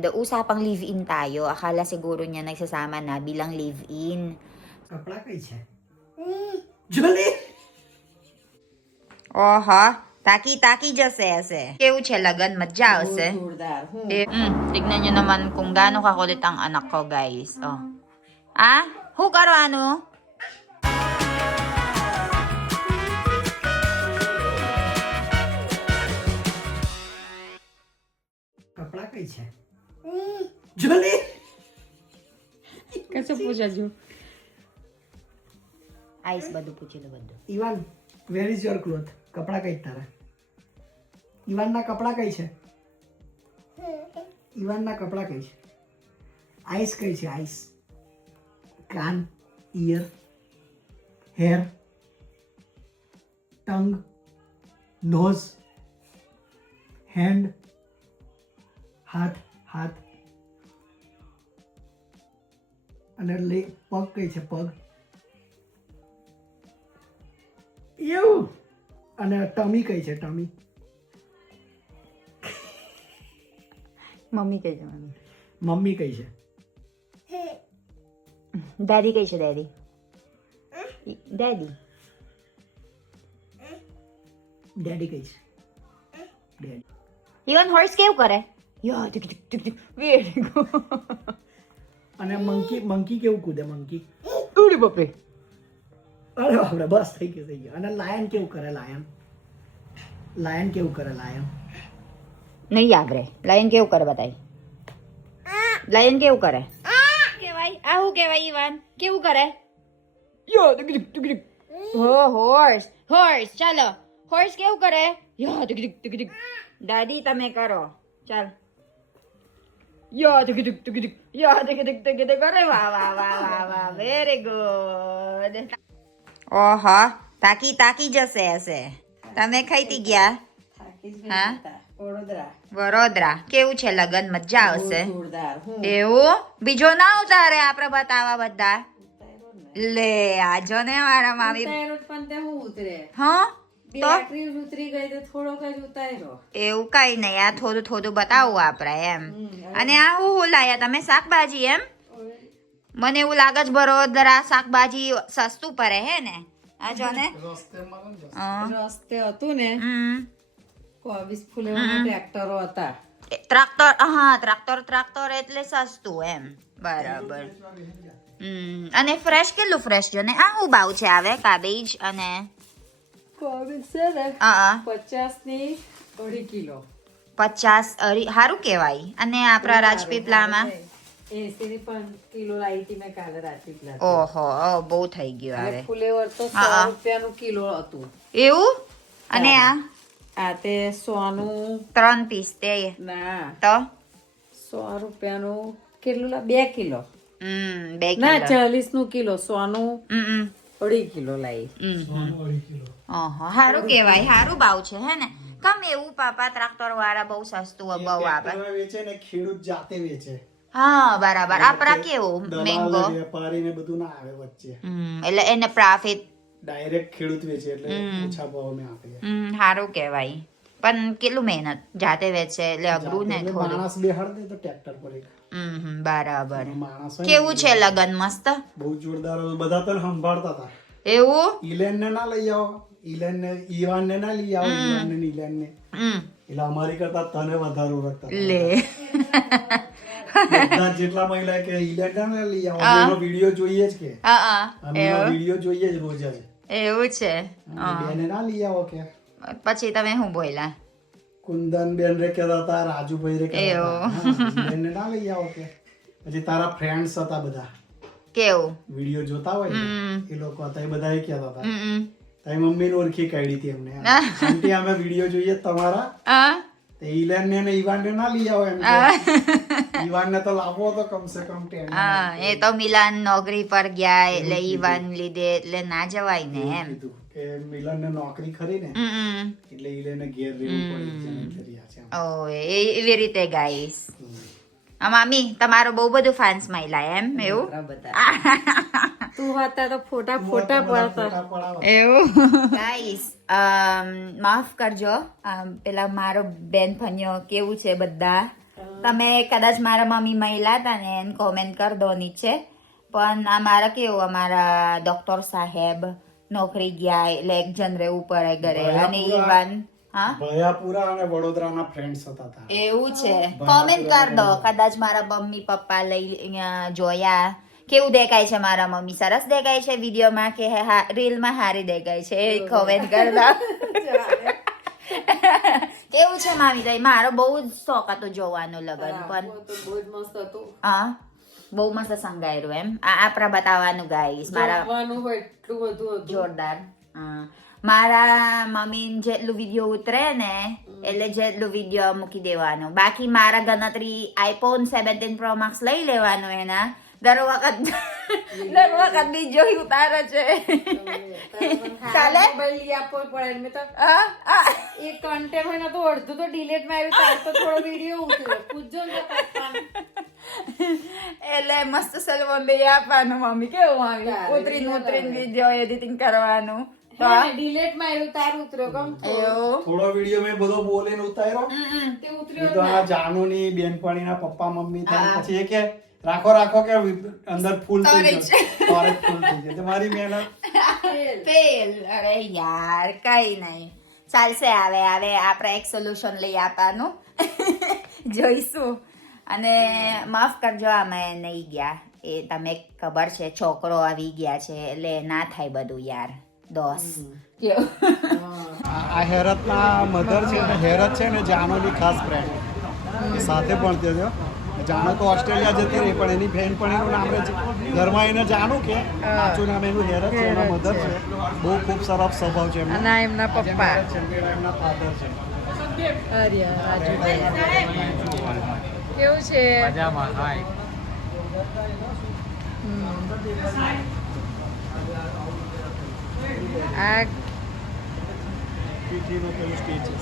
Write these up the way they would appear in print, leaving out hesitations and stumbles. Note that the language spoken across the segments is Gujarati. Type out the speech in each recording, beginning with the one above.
And usapang live-in tayo. Akala siguro niya nagsasama na bilang live-in. કપડા કઈ છે જોલી ઓહો, તાકી જશે હશે. કેવું છે લગન? મજા આવશે. જોરદાર હું Tignan nyo naman kung gaano kakulit ang anak ko, guys. Oh. Ah? Who karano? કપડા કઈ છે જોલી Kasi po siya, Jo. Ayos બધું પૂછી લો બધું. Ivan where is your cloth કપડા કઈ તારા ઇવાનના કપડા કઈ છે ઇવાનના કપડા કઈ છે આઈસ કઈ છે આઈસ કાન ear hair tongue nose hand હાથ હાથ અને પગ કઈ છે પગ એવું અને ટમી કઈ છે ટમી મમ્મી કઈ છે મમ્મી? મમ્મી કઈ છે ડેડી કઈ છે ડેડી? ડેડી ડેડી કઈ છે ડેડી ઇવન હોર્સ કેવું કરે? યો tick tick tick tick. Very good. અને મંકી કેવું કૂદે મંકી ઉડી બપે. અરે બાપરે બસ થઈ ગયું અને લાયન કેવું કરે લાયન કેવું કરે લાયન નહીં આવડે. લાયન કેવું કરે બતાય. લાયન કેવું કરે? કેવાય આ શું કહેવાય ઇવાન? કેવું કરે? યો ટીક ટીક ટીક ટીક. હો હોર્સ ચાલો. હોર્સ કેવું કરે? યો ટીક ટીક ટીક ટીક. દાદી તમે કરો. ચાલ. યો ટીક ટીક ટીક ટીક. યો ટીક ટીક ટીક ટીક. અરે વાહ વેરી ગુડ. ઓહો, તાકી જશે હશે. તમે ખાઈતી ગયા? હા, વડોદરા. કેવું છે લગન? મજા આવશે. એવું બીજો ના ઉતારે આપણે બતાવા બધા. લે આજો ને મારા મામી. હા તો એવું કઈ નહીં. આ થોડું બતાવું આપડે એમ. અને આ હું લાયા તમે? શાકભાજી એમ? મને એવું લાગે છે વડોદરા શાકભાજી સસ્તું પડે હે ને? આ જો ને રસ્તે હતું ને 24 ફૂલેવાના ટ્રેક્ટરો હતા. ટ્રાક્ટર એટલે સસ્તું એમ. બરાબર. અને ફ્રેશ કેટલું ફ્રેશ જો ને? આ શું ભાવ છે આવે કાબેજ? અને કોબીજ છે ને 50 ની 2.5 કિલો. 50 સારું કેવાય. અને આપણા રાજપીપળામાં 80 ની 5 કિલો લાવી હતી મેં કાલે રાજપીપળા. ઓહો બહુ થઈ ગયું આવે. ફુલેવર તો 100 રૂપિયાનું કિલો હતું. એવું? અને આ તે 100 નું 3 પીસ તે ના તો 100 રૂપિયાનું કેટલું 2 કિલો 2 ના કિલો. 40 નું કિલો 100 નું 2.5 કિલો લાવી. ઓહો સારું કેવાય. સારું ભાવ છે હે ને? કમ એવું પાપા ટ્રાક્ટર વાળા બહુ સસ્તું બહુ આપે. વેચે ને ખેડૂત જાતે વેચે હા બરાબર. આપડા કેવું મેંગો વેપારી ને બધું ના આવે વચ્ચે એટલે એને પ્રોફિટ ડાયરેક્ટ ખેડૂત વેચે એટલે ઓછા ભાવમાં આપે સારું કેવાય. પણ કેટલું મહેનત જાતે વેચે એટલે અઘરું ને એટલે થોડું. માણસ બેહાડ દે તો ટ્રેક્ટર પર એક બરાબર. માણસ હોય ને, કેવું છે લગન? મસ્ત. બહુ જોરદાર બધા તો સંભાળતા હતા. એવું? ઇલેન ને ના લઈ આવો ઈવાન ને ના લઈ આવો ઈવાન ને ઇલેન ને એટલે અમારી કરતા તને વધારે ઓળખતા લે બધા જેટલા મહિલા કે ઇલેન ને લઈ આવો એનો વિડિયો જોઈએ જ કે અમે વિડિયો જોઈએ જ રોજ જ એવું છે. બેને ના લઈ આવો કે પછી તમે શું બોલ્યા? કુંદન બેન રે કહેતા હતા રાજુભાઈ રે કહેતા હતા બેન ને ના લઈ આવો કે પછી તારા ફ્રેન્ડ્સ હતા બધા કેવું વિડિયો જોતા હોય ને એ લોકો હતા એ બધા એ કહેતા હતા તારી મમ્મી ને ઓળખી કાઢી હતી એમને આંટી અમે વિડિયો જોઈએ તમારા તો ઇલેન ને ઈવાન ને ના લઈ આવો એમ ઈવાન ને તો લાવવો તો કમસે કમ 10 એ તો મિલાન નોકરી પર ગયા એટલે ઈવાન લીધે એટલે ના જવાય ને એમ. કીધું કે મિલન ને નોકરી ખરી ને એટલે ઇલેન ઘેર રહેવું પડે છે. ઓ એવી રીતે ગાઈસ. મામી તમારો બહુ બધું ફાન્સ મળ્યા એમ? એવું? તું હતા તો ફોટા પડતા. એવું? ગાઈસ માફ કરજો પેલા મારો બેન ફન્યો કેવું છે બધા તમે કદાચ મારા મમ્મી મહિલા હતા ને એને કોમેન્ટ કરી દો નીચે. પણ અમારા કેવું, અમારા ડોક્ટર સાહેબ નોકરી ગયા એટલે એક જણ રહેવું પડે ઘરે. અને ઈવન હા ભયાપુરા અને વડોદરાના ફ્રેન્ડ્સ હતા. એવું છે. કોમેન્ટ કરી દો કદાચ મારા મમ્મી પપ્પા લઈ જોયા. કેવું દેખાય છે મારા મમ્મી? સરસ દેખાય છે વિડીયોમાં કે રીલમાં હારી દેખાય છે? એ કોમેન્ટ કરી દો. કેવું છે મામી તાઈ? મારો બહુ જ શોખ હતો જોવાનો લગન. પણ બહુ જ મસ્ત હતું. હા બહુ મસ્ત સંગાયરું એમ. આ આપણા બતાવવાનું ગાઈસ. મારા જમવાનું હોય એટલું બધું હતું. જોરદાર. હા મારા મમ્મી જેટલું વિડીયો ઉતરે ને એટલે જેટલું વિડીયો મૂકી દેવાનું. બાકી મારા ગણતરી આઈફોન 17 Pro Max લઈ લેવાનું એના. દર વખત બીજો ઉતારે છે. ચાલે મોબાઈલ આપવો પડે. મેં તો હા એક કન્ટેન્ટ હોય ને તો અડધું તો ડિલીટ માર્યું. તાર તો થોડો વિડીયો ઉતર્યો. પૂછજો ને પપ્પાને. એટલે મસ્ત સલમાન દે આપવાનું. મમ્મી કેવું આવી ઉતરીને વિડીયો એડિટિંગ કરવાનું. ડિલીટ માર્યું તાર ઉતર્યો કમ થોડો વિડીયો મેં બધો બોલીને ઉતાર્યો. તે એ ઉતર્યો તો આ જાનુની બેનપણીના પપ્પા મમ્મી થાય પછી એ કે રાખો કે અંદર ફૂલ થઈ ગયો. સ્ટોરેજ ફૂલ થઈ ગયો. મારી મહેનત ફેલ. અરે યાર કઈ નહીં ચાલશે. આવે આપણે એક સોલ્યુશન લઈ આપવાનું. જોઈશું. અને માફ કરજો અમે નહીં ગયા. એ તમે ખબર છે છોકરો આવી ગયા છે એટલે ના થાય બધું યાર. દોસ આ હેરતના મધર છે ને હેરત છે ને જાનોની ખાસ ફ્રેન્ડ. એ સાથે ભણતી હતો. જાનો તો ઓસ્ટ્રેલિયા જતી રહી પણ એની બહેન પણ એનું નામ છે ઘરમાં એને જાનું કે સાચું નામ એનું હેરત છે. એના મધર છે. બહુ ખૂબ સરસ સ્વભાવ છે એમનો. એમના પપ્પા એમના ફાધર છે. કેવું છે? મજામાં. હાય. આ પીઠીનો પેલું સ્ટેજ છે.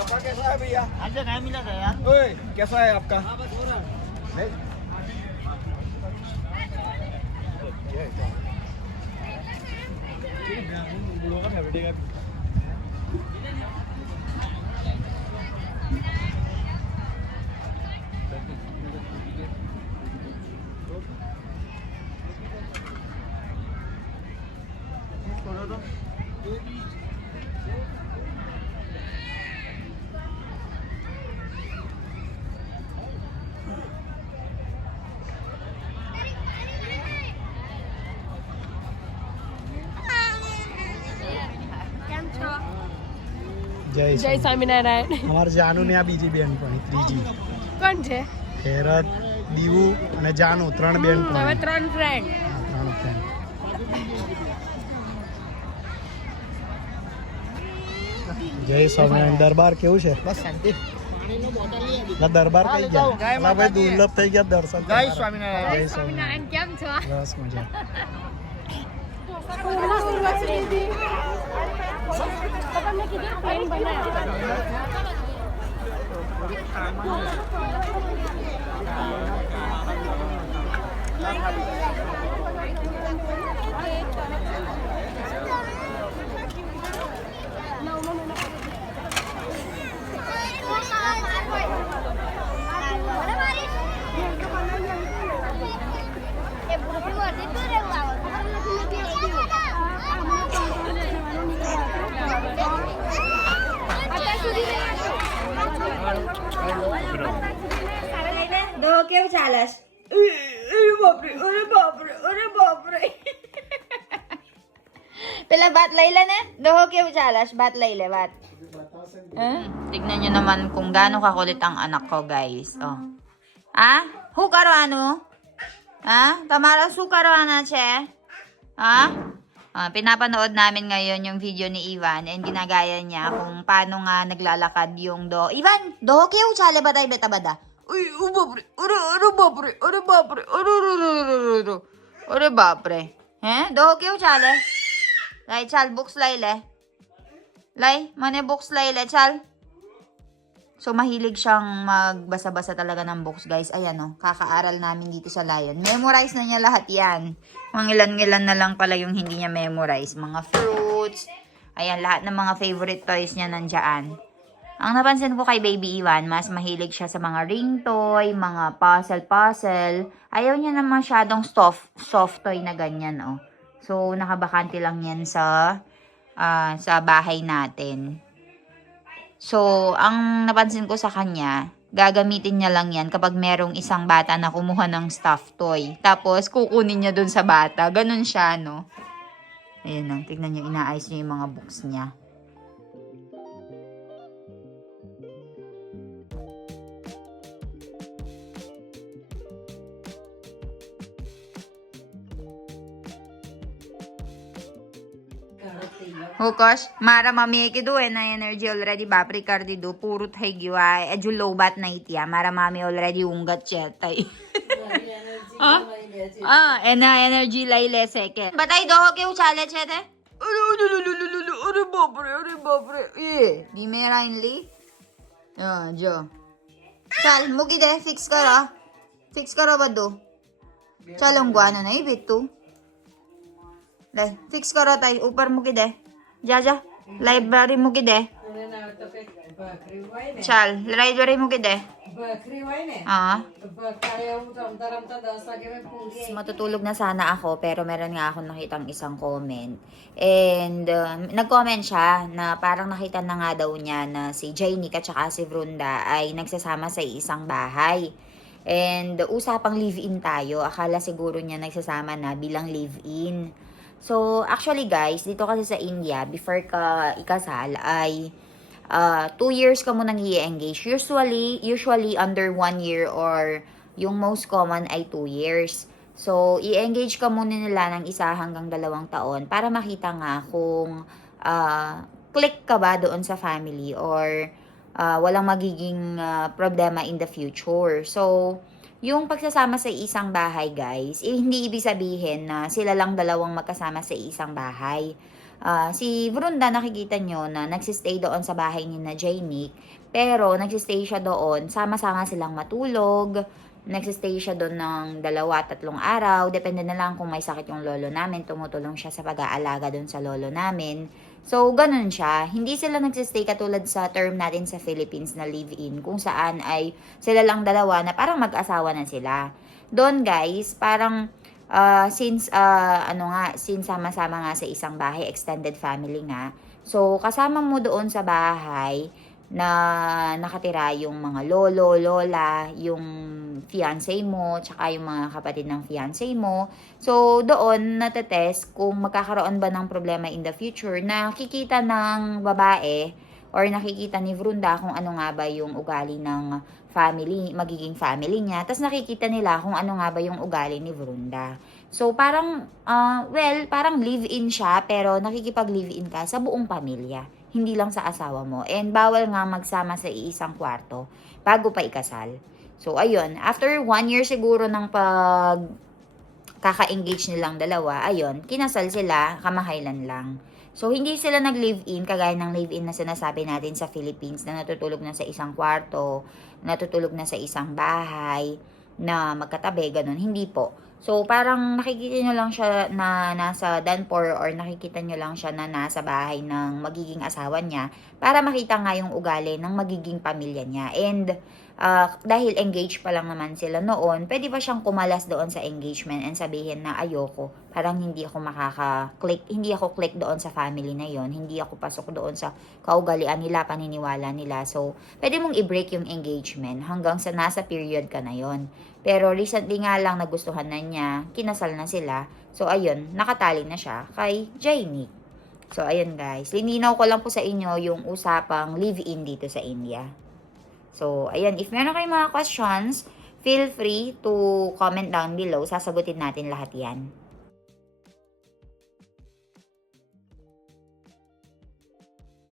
आपका कैसा है भैया? आज नहीं मिला था यार. ओए कैसा है आपका? જય સ્વામિનારાયણ. અમારે જાનુ ને આ બીજી બેનપણી ત્રીજી કોણ છે? હેરત, દીવુ અને જાનુ 3 બેનપણી. તમે 3 ફ્રેન્ડ. 3 ફ્રેન્ડ. જય સ્વામિનારાયણ દરબાર કેવું છે બસ શાંતિ. ના દરબાર કઈ ગયા જય ના ભાઈ દુર્લભ થઈ ગયા દર્શન જય સ્વામિનારાયણ. જય સ્વામિનારાયણ કેમ છો બસ મજા દો કેવું ચાલે છે? અરે બાપરે અરે બાપરે અરે બાપરે પેલા ભાત લઈ લે ને દો કેવું ચાલે છે? ભાત લઈ લે ભાત. Tignan nyo naman kung gaano kakulit ang anak ko, guys. Oh. Ah? શું કરવાનું? Ha? Tamara, શું કરવાના છે? Ha? Pinapanood namin ngayon yung video ni Ivan and ginagaya niya kung paano nga naglalakad yung do. Ivan, do કેવું ચાલે બતાય બેટા બધા? ઉય, ઓ બાપરે, અરે બાપરે, અરે બાપરે, અરે બાપરે. હે? દો કેવું ચાલે? લઈ ચાલ, books લઈ લે. લઈ, મને books લઈ લે, ચાલ. So, mahilig siyang magbasa-basa talaga ng books, guys. Ayan, oh. Kakaaral namin dito sa Lion. Memorize na niya lahat yan. Mga ilan-ilan na lang pala yung hindi niya memorize. Mga fruits. Ayan, lahat ng mga favorite toys niya nandyan. Ang napansin ko kay Baby Ivan, mas mahilig siya sa mga ring toy, mga puzzle-puzzle. Ayaw niya na masyadong soft toy na ganyan, oh. So, nakabakante lang yan sa bahay natin. So, ang napansin ko sa kanya, gagamitin niya lang yan kapag merong isang bata na kumuha ng stuffed toy. Tapos, kukunin niya dun sa bata. Ganun siya, no? Ayan, no? Tignan niyo, inaayos niya yung mga books niya. હોકશ મારા મમ્મીએ કીધું એના એનર્જી ઓલરેડી બાપરી કરી દીધું પૂરું થઈ ગયું આ હજુ લોબાત નહીં થયા મારા મામી ઓલરેડી ઊંઘ જ છે તઈ એના એનર્જી લઈ લેશે કે બતાવી દો કેવું ચાલે છે તે અરે બાપરે એ ધીમે રાઈનલી જો ચાલ મૂકી દે ફિક્સ કરો બધું ચાલ ઊંઘવાનું નહીં બીતું લે ફિક્સ કરો તાઈ ઉપર મૂકી દે જા લાઇબ્રેરી મૂકી દે ચાલ લાઇબ્રેરી મૂકી દે matutulog na sana ako pero meron nga ako nakitang isang comment and nag-comment siya na parang nakita na nga daw niya na si Jainik at saka si Vrunda ay nagsasama sa isang bahay and usapang live-in tayo akala siguro niya nagsasama na bilang live-in. So, actually guys, dito kasi sa India, before ka ikasal ay 2 years ka munang i-engage. Usually under 1 year or yung most common ay 2 years. So, i-engage ka muna nila ng 1 hanggang 2 taon para makita nga kung click ka ba doon sa family or walang magiging problema in the future. So, yung pagsasama sa isang bahay, guys, hindi ibig sabihin na sila lang dalawang magkasama sa isang bahay. Si Vrunda, nakikita nyo na nagsistay doon sa bahay ni na Jainik, pero nagsistay siya doon, sama-sama silang matulog, nagsistay siya doon ng 2-3 araw, depende na lang kung may sakit yung lolo namin, tumutulong siya sa pag-aalaga doon sa lolo namin. So, ganun siya. Hindi sila nagsistay katulad sa term natin sa Philippines na live-in, kung saan ay sila lang dalawa na parang mag-asawa na sila. Doon, guys, parang since sama-sama nga sa isang bahay, extended family nga. So, kasama mo doon sa bahay na nakatira yung mga lolo, lola, yung fiancé mo, tsaka yung mga kapatid ng fiancé mo. So, doon natetest kung magkakaroon ba ng problema in the future. Nakikita ng babae or nakikita ni Vrunda kung ano nga ba yung ugali ng magiging family niya. Tapos nakikita nila kung ano nga ba yung ugali ni Vrunda. So, parang live-in siya, pero nakikipag-live-in ka sa buong pamilya. hindi lang sa asawa mo. And bawal nga magsama sa iisang kwarto bago pa ikasal. So, ayun, after 1 year siguro ng kaka-engage nilang dalawa, ayun, kinasal sila, kamakailan lang. So, hindi sila nag-live-in, kagaya ng live-in na sinasabi natin sa Philippines na natutulog na sa isang kwarto, natutulog na sa isang bahay, na magkatabi, ganun. Hindi po. So, parang nakikita nyo lang siya na nasa Danpor or nakikita nyo lang siya na nasa bahay ng magiging asawa niya para makita nga yung ugali ng magiging pamilya niya. And, dahil engaged pa lang naman sila noon, pwede pa siyang kumalas doon sa engagement and sabihin na ayoko, parang hindi ako makaka-click, hindi ako click doon sa family na yon, hindi ako pasok doon sa kaugalian nila, paniniwala nila. So, pwede mong i-break yung engagement hanggang sa nasa period ka na yon. Pero recently nga lang nagustuhan na niya, kinasal na sila. So, ayun, nakatali na siya kay Jamie. So, ayun guys, lininaw ko lang po sa inyo yung usapang live-in dito sa India. So, ayan, if meron kayong mga questions, feel free to comment down below. Sasagutin natin lahat yan.